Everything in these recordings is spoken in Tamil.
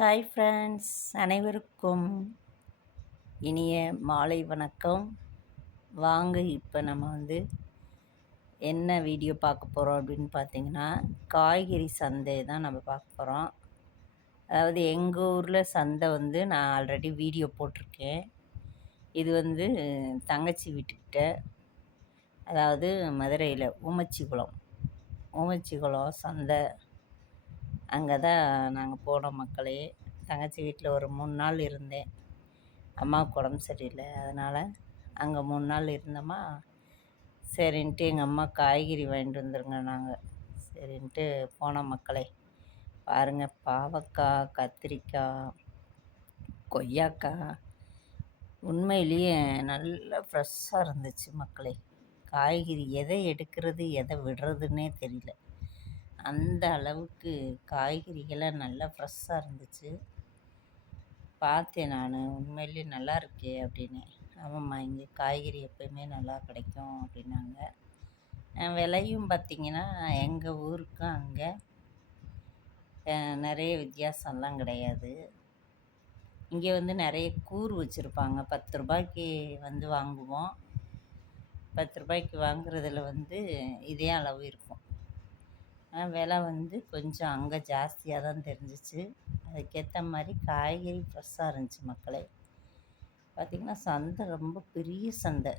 ஹாய் ஃப்ரெண்ட்ஸ் அனைவருக்கும் இனிய மாலை வணக்கம். வாங்க இப்போ நம்ம வந்து என்ன வீடியோ பார்க்க போகிறோம் அப்படின்னு பார்த்தீங்கன்னா காய்கறி சந்தை தான் நம்ம பார்க்க போகிறோம் அதாவது எங்கள் ஊரில் சந்தை வந்து நான் ஆல்ரெடி வீடியோ போட்டிருக்கேன். இது வந்து தங்கச்சி வீட்டுக்கிட்ட. அதாவது மதுரையில் ஊமச்சிக்குளம் ஊமச்சிக்குளம் சந்தை. அங்கே தான் நாங்கள் போனோம் மக்களே. தங்கச்சி வீட்டில் ஒரு மூணு நாள் இருந்தேன். அம்மாவுக்கு உடம்பு சரியில்லை. அதனால் அங்கே மூணு நாள் இருந்தோமா? சரின்ட்டு எங்கள் அம்மா காய்கறி வாங்கிட்டு வந்துருங்க நாங்கள் சரின்ட்டு போனோம் மக்களே. பாருங்கள் பாவக்காய் கத்திரிக்காய் கொய்யாக்காய். உண்மையிலேயே நல்லா ஃப்ரெஷ்ஷாக இருந்துச்சு மக்களே. காய்கறி எதை எடுக்கிறது எதை விடுறதுன்னே தெரியல. அந்த அளவுக்கு காய்கறிகள்லாம் நல்லா ஃப்ரெஷ்ஷாக இருந்துச்சு. பார்த்தேன் நான். உண்மையிலே நல்லா இருக்கே அப்படின்னு. ஆமாம்மா இங்கே காய்கறி எப்போயுமே நல்லா கிடைக்கும் அப்படின்னாங்க. விலையும் பார்த்திங்கன்னா எங்கள் ஊருக்கும் அங்கே நிறைய வித்தியாசம்லாம் கிடையாது. இங்கே வந்து நிறைய கூறு வச்சுருப்பாங்க. பத்து ரூபாய்க்கு வந்து வாங்குவோம். பத்து ரூபாய்க்கு வாங்குறதுல வந்து இதே அளவு இருக்கும். விலை வந்து கொஞ்சம் அங்கே ஜாஸ்தியாக தான் தெரிஞ்சிச்சு. அதுக்கேற்ற மாதிரி காய்கறி ஃப்ரெஷ்ஷாக இருந்துச்சு மக்களே. பார்த்திங்கன்னா சந்தை ரொம்ப பெரிய சந்தை.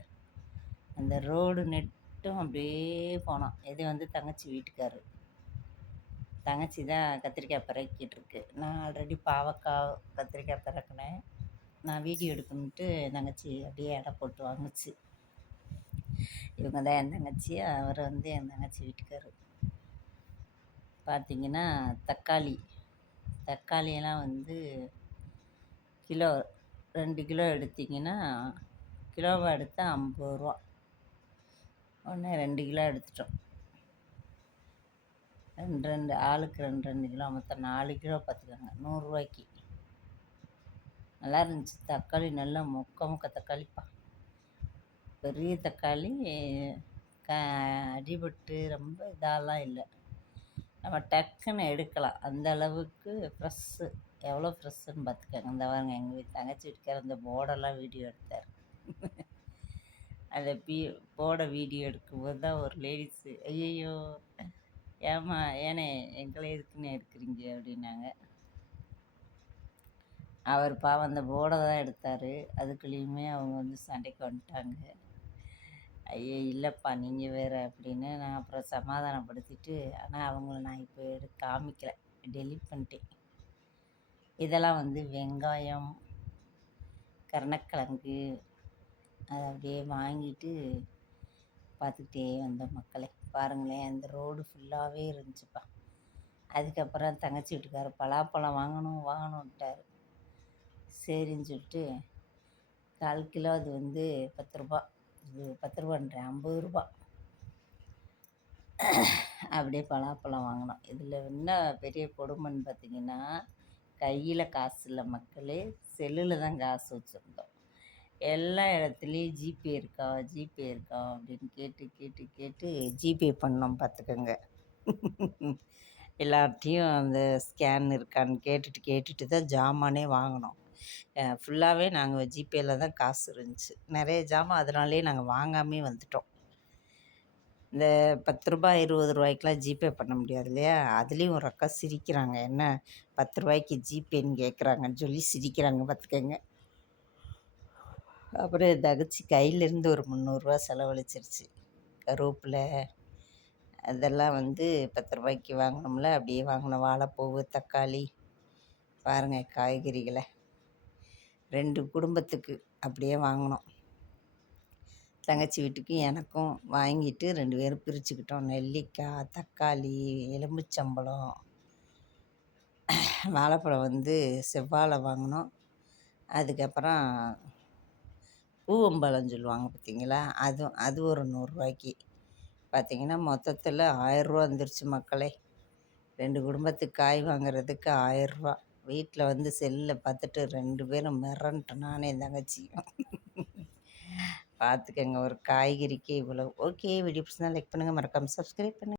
அந்த ரோடு நெட்டும் அப்படியே போனோம் இது வந்து தங்கச்சி வீட்டுக்காரு. தங்கச்சி தான் கத்திரிக்காய் பிறக்கிட்டுருக்கு நான் ஆல்ரெடி பாவக்காய் கத்திரிக்காய் பிறக்கினேன் நான் வீடியோ எடுக்கணுன்ட்டு தங்கச்சி அப்படியே எடை போட்டு வாங்குச்சு. இவங்க தான் என் தங்கச்சி. அவர் வந்து என் தங்கச்சி வீட்டுக்காரு. பார்த்திங்கன்னா தக்காளி. தக்காளியெல்லாம் வந்து கிலோ ரெண்டு கிலோ எடுத்திங்கன்னா கிலோவை எடுத்தால் ஐம்பது ரூபா. ஒன்று ரெண்டு கிலோ எடுத்துட்டோம். ரெண்டு ரெண்டு ஆளுக்கு ரெண்டு ரெண்டு கிலோ மொத்தம் நாலு கிலோ பார்த்துக்கோங்க. நூறுரூவாய்க்கு நல்லா இருந்துச்சு. தக்காளி நல்லா மொக்க மொக்க தக்காளிப்பா. பெரிய தக்காளி க அடிபட்டு ரொம்ப இதாலாம் இல்லை. நம்ம டக்குன்னு எடுக்கலாம். அந்த அளவுக்கு ஃப்ரெஷ்ஷு எவ்வளோ ஃப்ரெஷ்ஷுன்னு பார்த்துக்கோங்க. இந்த பாருங்க எங்கள் வீட்டு தங்கச்சி வீட்டுக்கார அந்த போர்டெல்லாம் வீடியோ எடுத்தார். அந்த பீ போர்டை வீடியோ எடுக்கும்போது தான் ஒரு லேடிஸு ஐயையோ ஏம்மா ஏனே எங்களை எதுக்குன்னு எடுக்கிறீங்க? அப்படின்னாங்க. அவர் பாவம் அந்த போர்டை தான் எடுத்தார். அதுக்குள்ளேயுமே அவங்க வந்து சண்டைக்கு வந்துட்டாங்க. ஐயோ இல்லைப்பா நீங்கள் வேறு அப்படின்னு நான் அப்புறம் சமாதானப்படுத்திட்டு ஆனால் அவங்கள நான் இப்போ எடுத்து காமிக்கல. டெலிட் பண்ணிட்டேன். இதெல்லாம் வந்து வெங்காயம் கருணக்கிழங்கு அதை அப்படியே வாங்கிட்டு பார்த்துக்கிட்டே வந்தோம் மக்களை. பாருங்களேன் அந்த ரோடு ஃபுல்லாகவே இருந்துச்சுப்பா. அதுக்கப்புறம் தங்கச்சி வீட்டுக்காரர் பலாப்பழம் வாங்கணும் வாங்கணுன்ட்டார் சரின்னு சொல்லிட்டு கால் கிலோ அது வந்து பத்து ரூபா. இது பத்து ரூபான்றேன் ஐம்பது ரூபா. அப்படியே பலாப்பழம் வாங்கினோம். இதில் என்ன பெரிய கொடுமைன்னு பார்த்தீங்கன்னா கையில் காசு இல்லை மக்களே செல்லில் தான் காசு வச்சுருந்தோம். எல்லா இடத்துலையும் ஜிபே இருக்கா ஜிபே இருக்கா அப்படின்னு கேட்டு கேட்டு கேட்டு ஜிபே பண்ணோம் பார்த்துக்கோங்க. எல்லார்ட்டையும் அந்த ஸ்கேன் இருக்கான்னு கேட்டுட்டு கேட்டுட்டு தான் ஜாமானே வாங்கினோம். ஃபுல்லாகவே நாங்கள் ஜிபேயில் தான் காசு இருந்துச்சு. நிறைய ஜாமான் அதனாலே நாங்கள் வாங்காமே வந்துட்டோம். இந்த பத்து ரூபாய் இருபது ரூபாய்க்கெலாம் ஜிபே பண்ண முடியாது இல்லையா? அதுலேயும் ஒரு அக்கா சிரிக்கிறாங்க. என்ன பத்து ரூபாய்க்கு ஜிபேன்னு கேட்குறாங்கன்னு சொல்லி சிரிக்கிறாங்க பார்த்துக்கங்க. அப்புறம் தகச்சி கையிலேருந்து ஒரு முந்நூறுரூவா செலவழிச்சிருச்சு. கருவேப்பிலை அதெல்லாம் வந்து பத்து ரூபாய்க்கு வாங்கினோம்ல அப்படியே வாங்கினோம் வாழைப்பூவு தக்காளி. பாருங்கள் காய்கறிகளை. ரெண்டு குடும்பத்துக்கு அப்படியே வாங்கினோம். தங்கச்சி வீட்டுக்கு எனக்கும் வாங்கிட்டு ரெண்டு பேரும் பிரிச்சுக்கிட்டோம். நெல்லிக்காய் தக்காளி எலும்புச்சம்பழம் வாழைப்பழம் வந்து செவ்வாழை வாங்கினோம். அதுக்கப்புறம் பூவம்பழம் சொல்லுவாங்க பார்த்தீங்களா? அதுவும் அது ஒரு நூறுரூவாய்க்கு. பார்த்திங்கன்னா மொத்தத்தில் ஆயிரரூவா வந்துருச்சு மக்களே. ரெண்டு குடும்பத்துக்கு காய் வாங்குறதுக்கு ஆயிரரூவா வீட்டில் வந்து செல்லை பார்த்துட்டு ரெண்டு பேரும் மிரண்டோம் நானே தங்கச்சியும் பார்த்துக்கங்க ஒரு காய்கறிக்கு இவ்வளோ ஓகே வீடியோ பிடிச்சிருந்தா லைக் பண்ணுங்கள் மறக்காமல் சப்ஸ்கிரைப் பண்ணுங்கள்